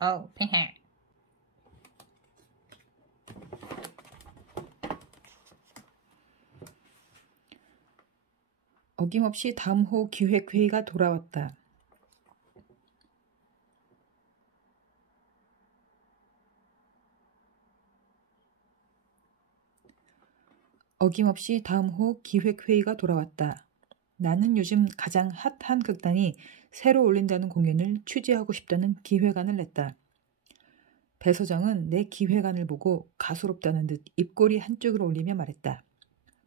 어우, 팽팽. 어김없이 다음 호 기획회의가 돌아왔다. 어김없이 다음 호 기획회의가 돌아왔다. 나는 요즘 가장 핫한 극단이 새로 올린다는 공연을 취재하고 싶다는 기획안을 냈다. 배 소장은 내 기획안을 보고 가소롭다는 듯 입꼬리 한쪽으로 올리며 말했다.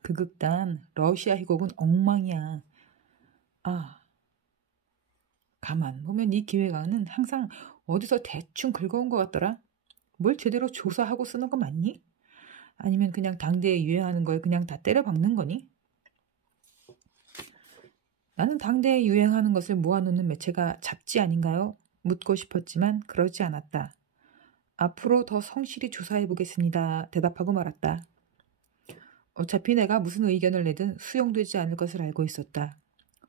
그 극단 러시아 희곡은 엉망이야. 아, 가만 보면 이 기획안은 항상 어디서 대충 긁어온 것 같더라. 뭘 제대로 조사하고 쓰는 거 맞니? 아니면 그냥 당대에 유행하는 걸 그냥 다 때려 박는 거니? 나는 당대에 유행하는 것을 모아놓는 매체가 잡지 아닌가요? 묻고 싶었지만 그러지 않았다. 앞으로 더 성실히 조사해보겠습니다. 대답하고 말았다. 어차피 내가 무슨 의견을 내든 수용되지 않을 것을 알고 있었다.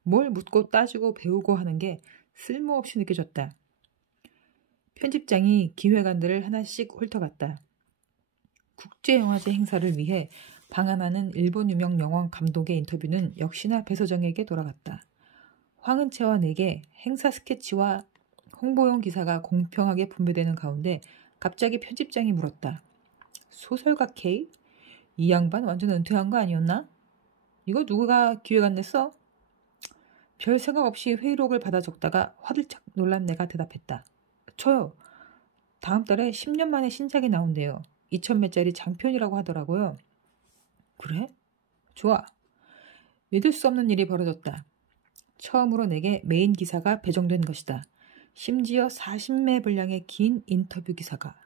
뭘 묻고 따지고 배우고 하는 게 쓸모없이 느껴졌다. 편집장이 기획안들을 하나씩 훑어갔다. 국제영화제 행사를 위해 방한하는 일본 유명 영화 감독의 인터뷰는 역시나 배서정에게 돌아갔다. 황은채와 내게 행사 스케치와 홍보용 기사가 공평하게 분배되는 가운데 갑자기 편집장이 물었다. 소설가 K? 이 양반 완전 은퇴한 거 아니었나? 이거 누가 기획안 냈어? 별 생각 없이 회의록을 받아 적다가 화들짝 놀란 내가 대답했다. 저요. 다음 달에 10년 만에 신작이 나온대요. 2,000매짜리 장편이라고 하더라고요. 그래? 좋아. 믿을 수 없는 일이 벌어졌다. 처음으로 내게 메인 기사가 배정된 것이다. 심지어 40매 분량의 긴 인터뷰 기사가.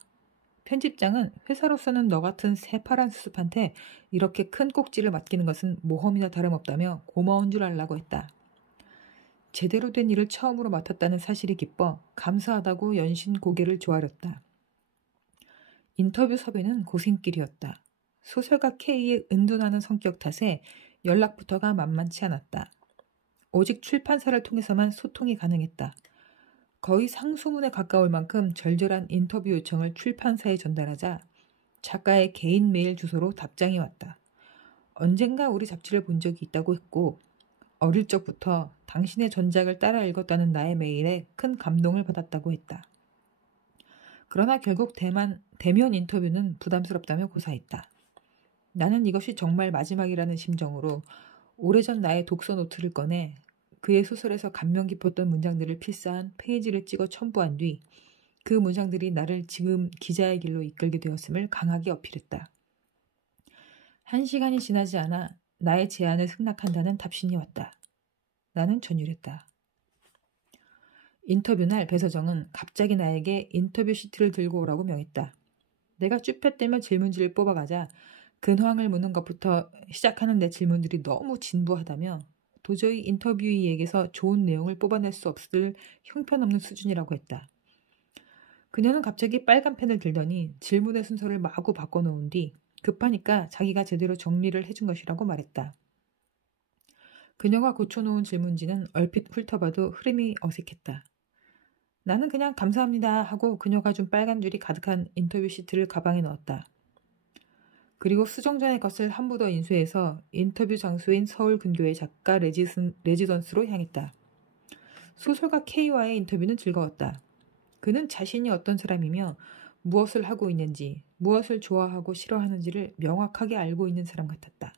편집장은 회사로서는 너 같은 새파란 수습한테 이렇게 큰 꼭지를 맡기는 것은 모험이나 다름없다며 고마운 줄 알라고 했다. 제대로 된 일을 처음으로 맡았다는 사실이 기뻐 감사하다고 연신 고개를 조아렸다. 인터뷰 섭외는 고생길이었다. 소설가 K의 은둔하는 성격 탓에 연락부터가 만만치 않았다. 오직 출판사를 통해서만 소통이 가능했다. 거의 상소문에 가까울 만큼 절절한 인터뷰 요청을 출판사에 전달하자 작가의 개인 메일 주소로 답장이 왔다. 언젠가 우리 잡지를 본 적이 있다고 했고 어릴 적부터 당신의 전작을 따라 읽었다는 나의 메일에 큰 감동을 받았다고 했다. 그러나 결국 대면 인터뷰는 부담스럽다며 고사했다. 나는 이것이 정말 마지막이라는 심정으로 오래전 나의 독서 노트를 꺼내 그의 소설에서 감명 깊었던 문장들을 필사한 페이지를 찍어 첨부한 뒤 그 문장들이 나를 지금 기자의 길로 이끌게 되었음을 강하게 어필했다. 1시간이 지나지 않아 나의 제안을 승낙한다는 답신이 왔다. 나는 전율했다. 인터뷰 날 배서정은 갑자기 나에게 인터뷰 시트를 들고 오라고 명했다. 내가 쭈뼛대며 질문지를 뽑아가자 근황을 묻는 것부터 시작하는 내 질문들이 너무 진부하다며 도저히 인터뷰이에게서 좋은 내용을 뽑아낼 수 없을 형편없는 수준이라고 했다. 그녀는 갑자기 빨간 펜을 들더니 질문의 순서를 마구 바꿔놓은 뒤 급하니까 자기가 제대로 정리를 해준 것이라고 말했다. 그녀가 고쳐놓은 질문지는 얼핏 훑어봐도 흐름이 어색했다. 나는 그냥 감사합니다 하고 그녀가 준 빨간 줄이 가득한 인터뷰 시트를 가방에 넣었다. 그리고 수정전의 것을 한 부 더 인수해서 인터뷰 장소인 서울 근교의 작가 레지던스로 향했다. 소설가 K와의 인터뷰는 즐거웠다. 그는 자신이 어떤 사람이며 무엇을 하고 있는지, 무엇을 좋아하고 싫어하는지를 명확하게 알고 있는 사람 같았다.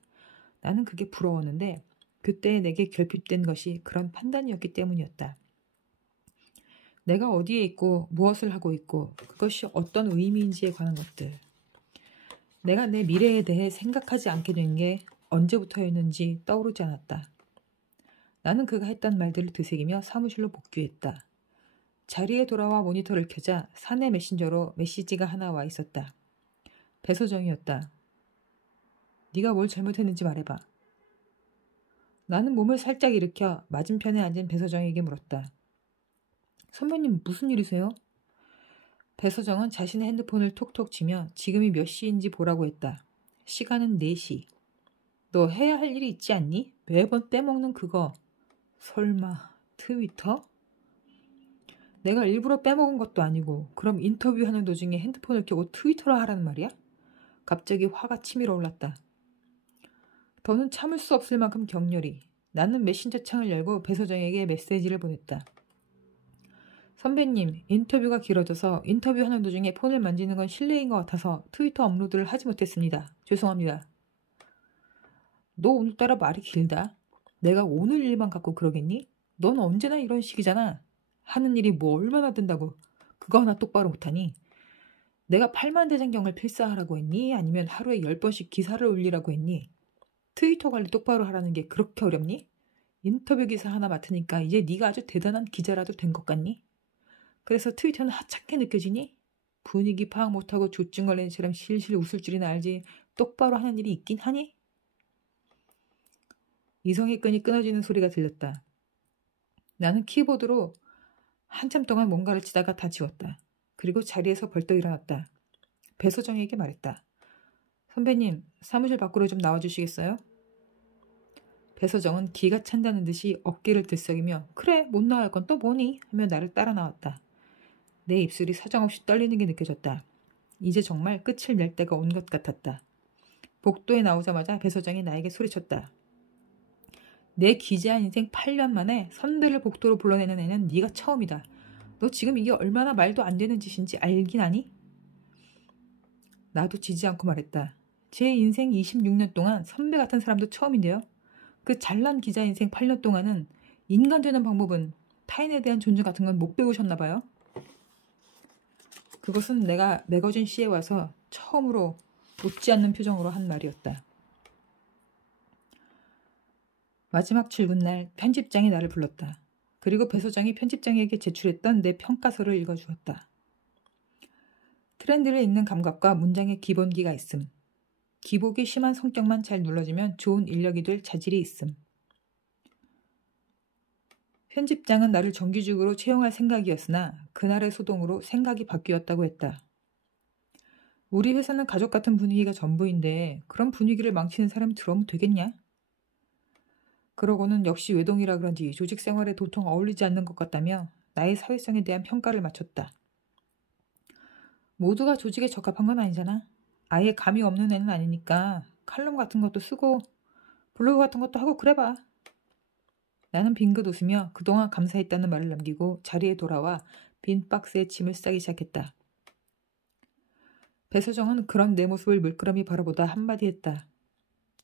나는 그게 부러웠는데 그때 내게 결핍된 것이 그런 판단이었기 때문이었다. 내가 어디에 있고 무엇을 하고 있고 그것이 어떤 의미인지에 관한 것들. 내가 내 미래에 대해 생각하지 않게 된 게 언제부터였는지 떠오르지 않았다. 나는 그가 했던 말들을 되새기며 사무실로 복귀했다. 자리에 돌아와 모니터를 켜자 사내 메신저로 메시지가 하나 와 있었다. 배소정이었다. 네가 뭘 잘못했는지 말해봐. 나는 몸을 살짝 일으켜 맞은편에 앉은 배소정에게 물었다. 선배님 무슨 일이세요? 배서정은 자신의 핸드폰을 톡톡 치며 지금이 몇 시인지 보라고 했다. 시간은 4시. 너 해야 할 일이 있지 않니? 매번 빼먹는 그거. 설마 트위터? 내가 일부러 빼먹은 것도 아니고 그럼 인터뷰하는 도중에 핸드폰을 켜고 트위터를 하라는 말이야? 갑자기 화가 치밀어 올랐다. 더는 참을 수 없을 만큼 격렬히 나는 메신저 창을 열고 배소정에게 메시지를 보냈다. 선배님, 인터뷰가 길어져서 인터뷰하는 도중에 폰을 만지는 건 실례인 것 같아서 트위터 업로드를 하지 못했습니다. 죄송합니다. 너 오늘따라 말이 길다. 내가 오늘 일만 갖고 그러겠니? 넌 언제나 이런 식이잖아. 하는 일이 뭐 얼마나 된다고 그거 하나 똑바로 못하니? 내가 8만 대장경을 필사하라고 했니? 아니면 하루에 10번씩 기사를 올리라고 했니? 트위터 관리 똑바로 하라는 게 그렇게 어렵니? 인터뷰 기사 하나 맡으니까 이제 네가 아주 대단한 기자라도 된 것 같니? 그래서 트위터는 하찮게 느껴지니? 분위기 파악 못하고 조증 걸린처럼 실실 웃을 줄이나 알지 똑바로 하는 일이 있긴 하니? 이성의 끈이 끊어지는 소리가 들렸다. 나는 키보드로 한참 동안 뭔가를 치다가 다 지웠다. 그리고 자리에서 벌떡 일어났다. 배소정에게 말했다. 선배님, 사무실 밖으로 좀 나와주시겠어요? 배소정은 기가 찬다는 듯이 어깨를 들썩이며 그래, 못 나갈 건 또 뭐니? 하며 나를 따라 나왔다. 내 입술이 사정없이 떨리는 게 느껴졌다. 이제 정말 끝을 낼 때가 온 것 같았다. 복도에 나오자마자 배소정이 나에게 소리쳤다. 내 기자 인생 8년 만에 선배를 복도로 불러내는 애는 네가 처음이다. 너 지금 이게 얼마나 말도 안 되는 짓인지 알긴 아니? 나도 지지 않고 말했다. 제 인생 26년 동안 선배 같은 사람도 처음인데요. 그 잘난 기자 인생 8년 동안은 인간 되는 방법은 타인에 대한 존중 같은 건 못 배우셨나 봐요. 그것은 내가 매거진 C에 와서 처음으로 웃지 않는 표정으로 한 말이었다. 마지막 출근 날 편집장이 나를 불렀다. 그리고 배소장이 편집장에게 제출했던 내 평가서를 읽어주었다. 트렌드를 읽는 감각과 문장의 기본기가 있음. 기복이 심한 성격만 잘 눌러주면 좋은 인력이 될 자질이 있음. 편집장은 나를 정규직으로 채용할 생각이었으나 그날의 소동으로 생각이 바뀌었다고 했다. 우리 회사는 가족 같은 분위기가 전부인데 그런 분위기를 망치는 사람이 들어오면 되겠냐? 그러고는 역시 외동이라 그런지 조직 생활에 도통 어울리지 않는 것 같다며 나의 사회성에 대한 평가를 마쳤다. 모두가 조직에 적합한 건 아니잖아. 아예 감이 없는 애는 아니니까 칼럼 같은 것도 쓰고 블로그 같은 것도 하고 그래봐. 나는 빙긋 웃으며 그동안 감사했다는 말을 남기고 자리에 돌아와 빈 박스에 짐을 싸기 시작했다. 배소정은 그런 내 모습을 물끄러미 바라보다 한마디 했다.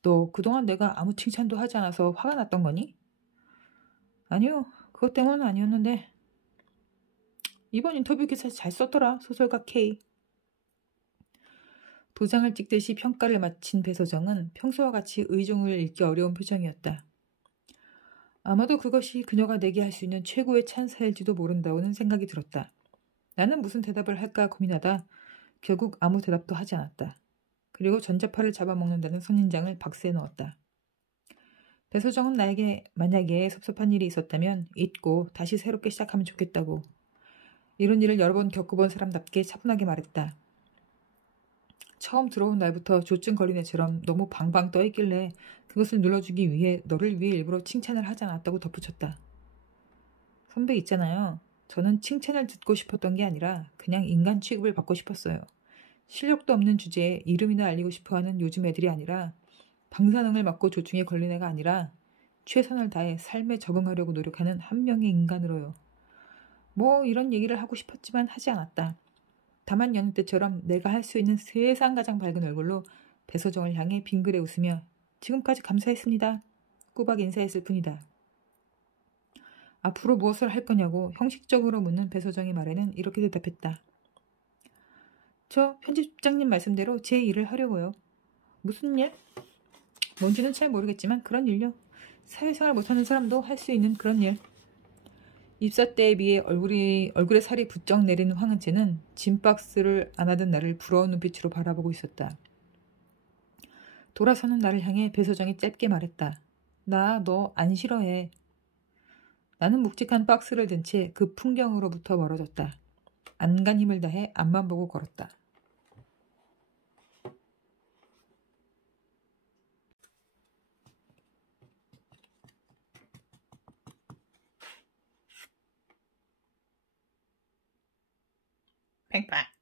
너 그동안 내가 아무 칭찬도 하지 않아서 화가 났던 거니? 아니요. 그것 때문은 아니었는데. 이번 인터뷰 기사 잘 썼더라. 소설가 K. 도장을 찍듯이 평가를 마친 배소정은 평소와 같이 의종을 읽기 어려운 표정이었다. 아마도 그것이 그녀가 내게 할 수 있는 최고의 찬사일지도 모른다고는 생각이 들었다. 나는 무슨 대답을 할까 고민하다 결국 아무 대답도 하지 않았다. 그리고 전자파를 잡아먹는다는 선인장을 박스에 넣었다. 배소정은 나에게 만약에 섭섭한 일이 있었다면 잊고 다시 새롭게 시작하면 좋겠다고. 이런 일을 여러 번 겪어본 사람답게 차분하게 말했다. 처음 들어온 날부터 조증거린 애처럼 너무 방방 떠있길래 그것을 눌러주기 위해 너를 위해 일부러 칭찬을 하지 않았다고 덧붙였다. 선배 있잖아요. 저는 칭찬을 듣고 싶었던 게 아니라 그냥 인간 취급을 받고 싶었어요. 실력도 없는 주제에 이름이나 알리고 싶어하는 요즘 애들이 아니라 방사능을 맞고 조증에 걸린 애가 아니라 최선을 다해 삶에 적응하려고 노력하는 한 명의 인간으로요. 뭐 이런 얘기를 하고 싶었지만 하지 않았다. 다만 여느 때처럼 내가 할 수 있는 세상 가장 밝은 얼굴로 배소정을 향해 빙그레 웃으며 지금까지 감사했습니다. 꼬박 인사했을 뿐이다. 앞으로 무엇을 할 거냐고 형식적으로 묻는 배소정의 말에는 이렇게 대답했다. 저 편집장님 말씀대로 제 일을 하려고요. 무슨 일? 뭔지는 잘 모르겠지만 그런 일요. 사회생활 못하는 사람도 할 수 있는 그런 일. 입사 때에 비해 얼굴에 살이 부쩍 내리는 황은채는 짐박스를 안아든 나를 부러운 눈빛으로 바라보고 있었다. 돌아서는 나를 향해 배소정이 짧게 말했다. 나 너 안 싫어해. 나는 묵직한 박스를 든 채 그 풍경으로부터 멀어졌다. 안간 힘을 다해 앞만 보고 걸었다. 팽팽.